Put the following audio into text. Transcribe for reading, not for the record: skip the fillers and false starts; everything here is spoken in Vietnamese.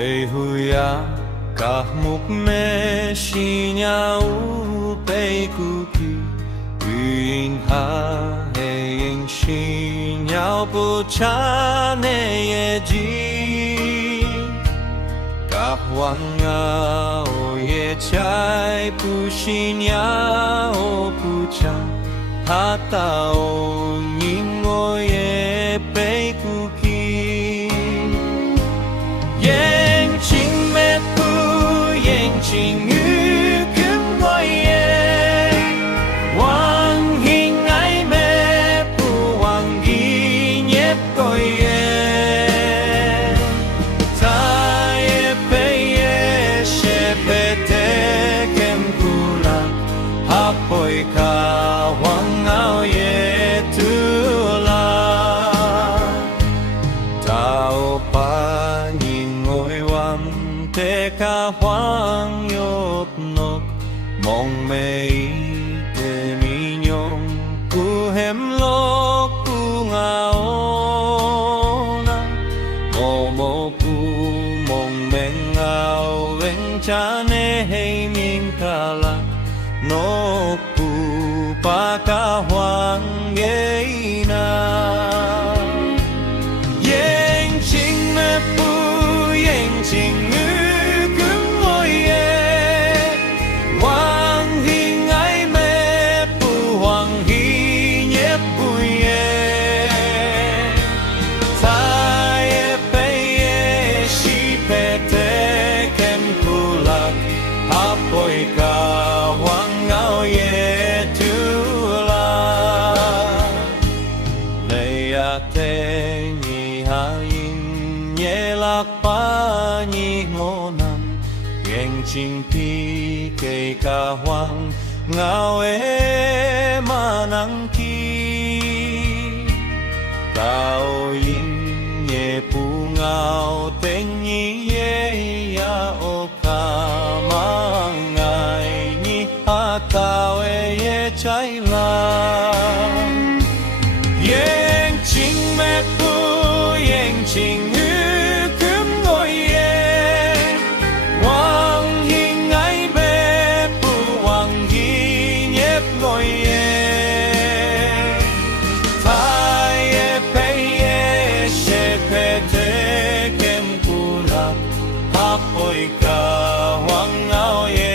Bê hui á cả mục mê xì nhau bê cụ kỳ Uyên ha hê yên xì nhau bù cha nê yê ji Cả hoàng ngao yê chai bù xì nhau bù cha Hà tao nhìn ngồi yê bê cụ kỳ Chính ngữ cứng ngồi ye Hoàng hình ai mê Bù hoàng ghi nhếp coi ye Ta ye bê ye She bê tê kem cù lạc Hạc bồi ca hoàng ngao ye tu lạc Tao ba nhìn ngồi hoàng Tê ca hoàng yop nok mong mê tê mi nhong Cu hem lok cu ngao na Mô mô cu mong mê ngao Veng cha nê hei min ca lạc Nok cu pa ca hoàng ghê na Yên chinh mê pu yên chinh ngư Bồi ca hoàng ngao ye tu la Lê a tê nhi ha in Nhê lạc ba nhi ngô nam Ghen chinh pi kê ca hoàng ngao e ma nang ki Tao in nhê pu ngao tên nhi ye ya o ca mang Tao ye chai la Yên chinh mẹ pu Yên chinh ngư cướm ngồi ye Hoàng hình ai bê pu Hoàng ghi nhếp ngồi ye Ta ye pe ye She pe te kem cu lạc Hạc bồi ca hoàng ngao ye